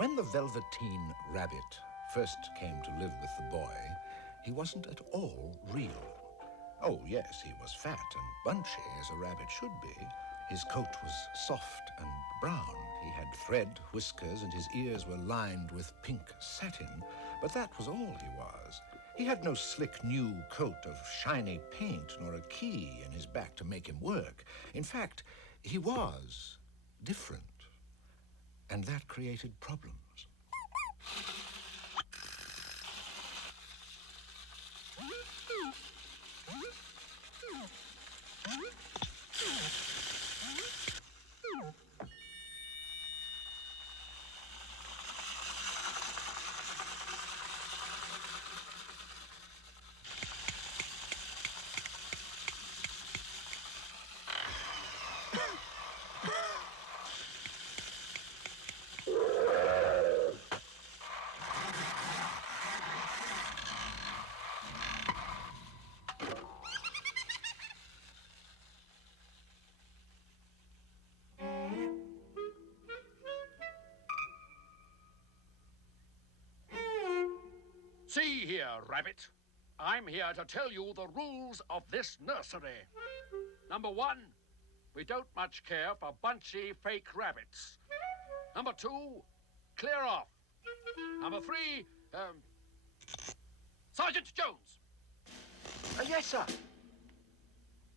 When the Velveteen rabbit first came to live with the boy, he wasn't at all real. Oh, yes, he was fat and bunchy, as a rabbit should be. His coat was soft and brown. He had thread whiskers, and his ears were lined with pink satin, but that was all he was. He had no slick new coat of shiny paint, nor a key in his back to make him work. In fact, he was different, and that created problems. See here, Rabbit. I'm here to tell you the rules of this nursery. Number 1, we don't much care for bunchy fake rabbits. Number 2, clear off. Number 3, Sergeant Jones. Yes, sir.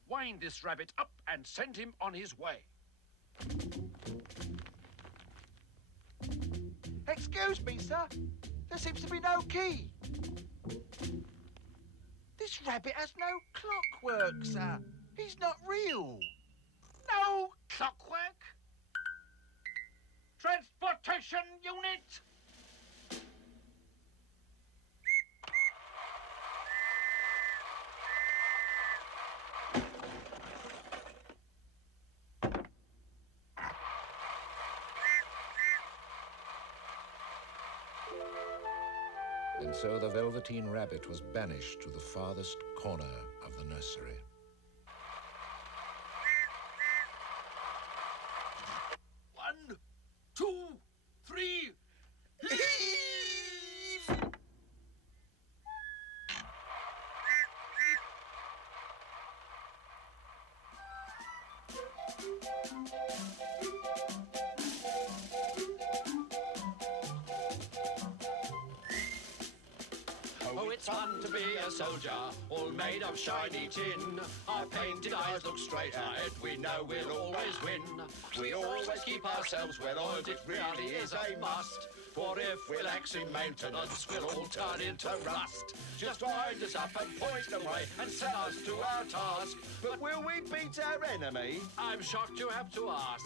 Wind this rabbit up and send him on his way. Excuse me, sir. There seems to be no key. This rabbit has no clockwork, sir. He's not real. No clockwork? Transportation unit! And so the Velveteen rabbit was banished to the farthest corner of the nursery. One, two, three, heave! Oh, it's fun to be a soldier, all made of shiny tin. Our painted eyes look straight ahead, we know we'll always win. We always keep ourselves well oiled, it really is a must. For if we're lax in maintenance, we'll all turn into rust. Just wind us up and point the way and send us to our task. But will we beat our enemy? I'm shocked you have to ask.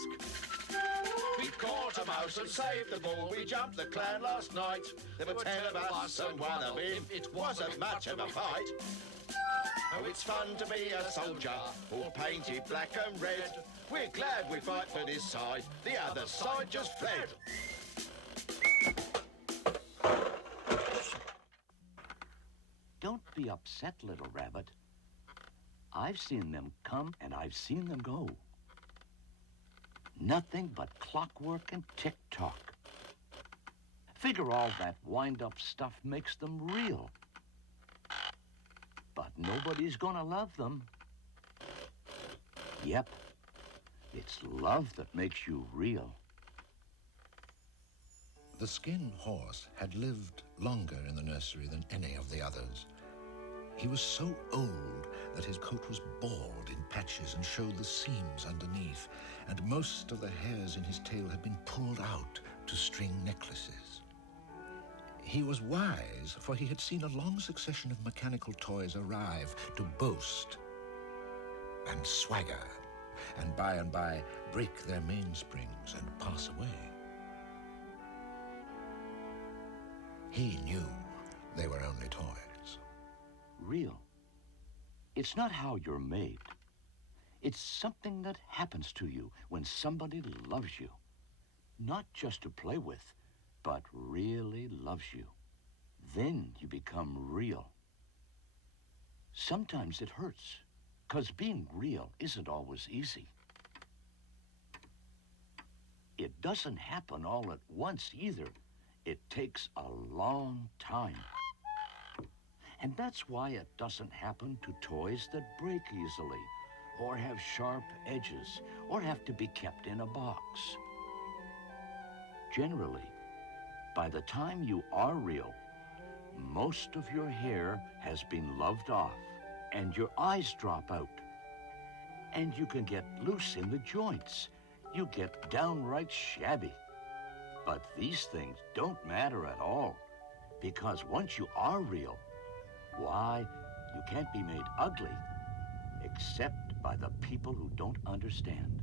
We caught a mouse and saved the ball. We jumped the clown last night. There were 10 of us and one of him. It wasn't much of a fight. Oh, it's fun to be a soldier, all painted black and red. We're glad we fight for this side. The other side just fled. Don't be upset, little rabbit. I've seen them come and I've seen them go. Nothing but clockwork and tick-tock. Figure all that wind-up stuff makes them real. But nobody's gonna love them. Yep, it's love that makes you real. The skin horse had lived longer in the nursery than any of the others. He was so old that his coat was bald in patches and showed the seams underneath, and most of the hairs in his tail had been pulled out to string necklaces. He was wise, for he had seen a long succession of mechanical toys arrive to boast and swagger, and by break their mainsprings and pass away. He knew they were only toys. Real. It's not how you're made. It's something that happens to you when somebody loves you. Not just to play with, but really loves you. Then you become real. Sometimes it hurts, 'cause being real isn't always easy. It doesn't happen all at once either, It takes a long time. And that's why it doesn't happen to toys that break easily, or have sharp edges, or have to be kept in a box. Generally, by the time you are real, most of your hair has been loved off, and your eyes drop out. And you can get loose in the joints. You get downright shabby. But these things don't matter at all, because once you are real, why, you can't be made ugly, except by the people who don't understand.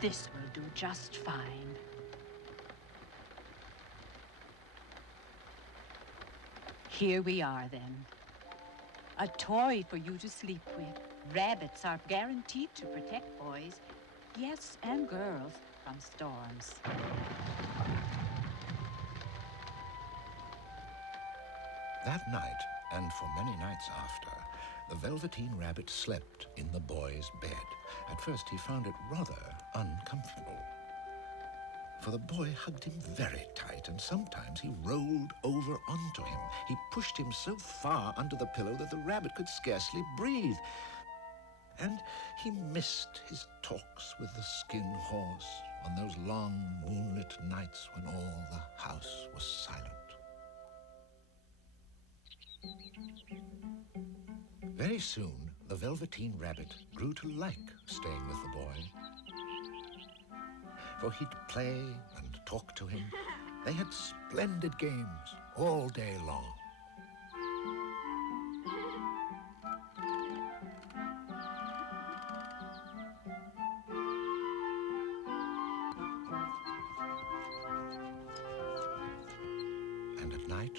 This will do just fine. Here we are, then. A toy for you to sleep with. Rabbits are guaranteed to protect boys, yes, and girls, from storms. That night, and for many nights after, the Velveteen Rabbit slept in the boy's bed. At first, he found it rather uncomfortable, for the boy hugged him very tight, and sometimes he rolled over onto him. He pushed him so far under the pillow that the rabbit could scarcely breathe. And he missed his talks with the skin horse on those long moonlit nights when all the house was silent. Very soon, the Velveteen Rabbit grew to like staying with the boy. For he'd play and talk to him. They had splendid games all day long. And at night,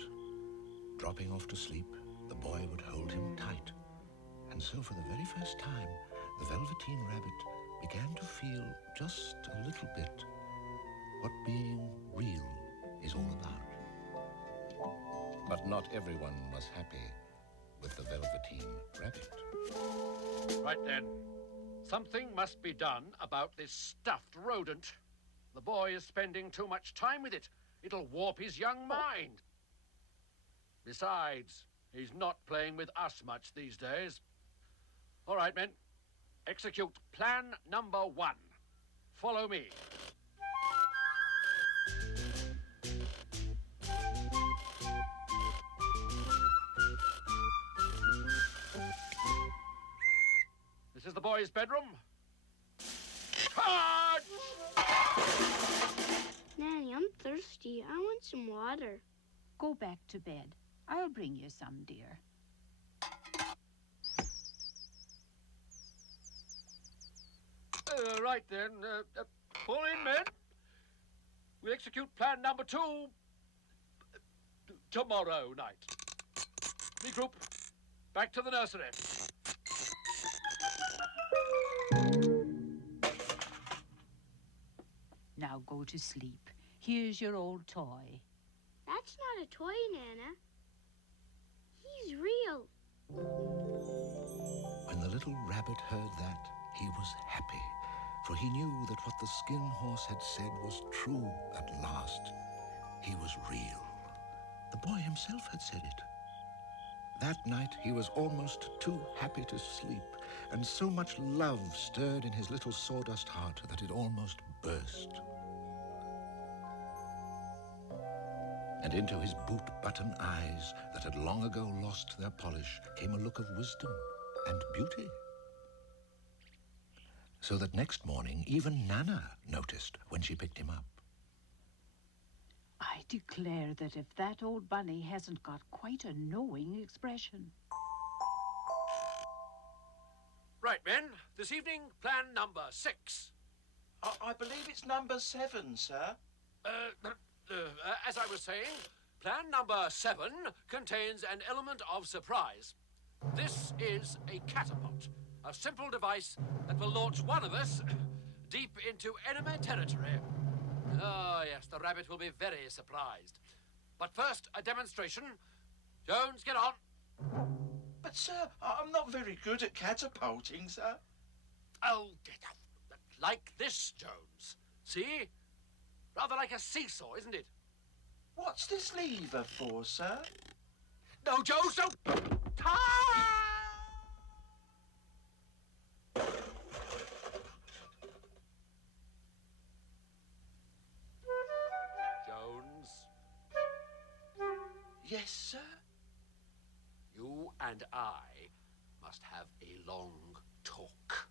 dropping off to sleep, the boy would hold him tight. And so for the very first time, the Velveteen Rabbit began to feel just a little bit what being real is all about. But not everyone was happy with the Velveteen Rabbit. Right then. Something must be done about this stuffed rodent. The boy is spending too much time with it. It'll warp his young mind. Besides, he's not playing with us much these days. All right, men. Execute plan number 1. Follow me. This is the boys' bedroom. Charge! Nanny, I'm thirsty. I want some water. Go back to bed. I'll bring you some, dear. Right then. Pull in, men. We'll execute plan number 2 tomorrow night. Regroup. Back to the nursery. Now go to sleep. Here's your old toy. That's not a toy, Nana. He's real. When the little rabbit heard that, he was happy, for he knew that what the skin horse had said was true at last. He was real. The boy himself had said it. That night he was almost too happy to sleep, and so much love stirred in his little sawdust heart that it almost burst. And into his boot-button eyes that had long ago lost their polish came a look of wisdom and beauty. So that next morning, even Nana noticed when she picked him up. I declare that if that old bunny hasn't got quite a knowing expression. Right, men. This evening, plan number 6. I believe it's number 7, sir. As I was saying, plan number 7 contains an element of surprise. This is a catapult, a simple device that will launch one of us deep into enemy territory. Oh, yes, the rabbit will be very surprised. But first, a demonstration. Jones, get on. But, sir, I'm not very good at catapulting, sir. Oh, like this, Jones. See? Rather like a seesaw, isn't it? What's this lever for, sir? No, Jones, don't! Jones, Yes, sir? you and I must have a long talk.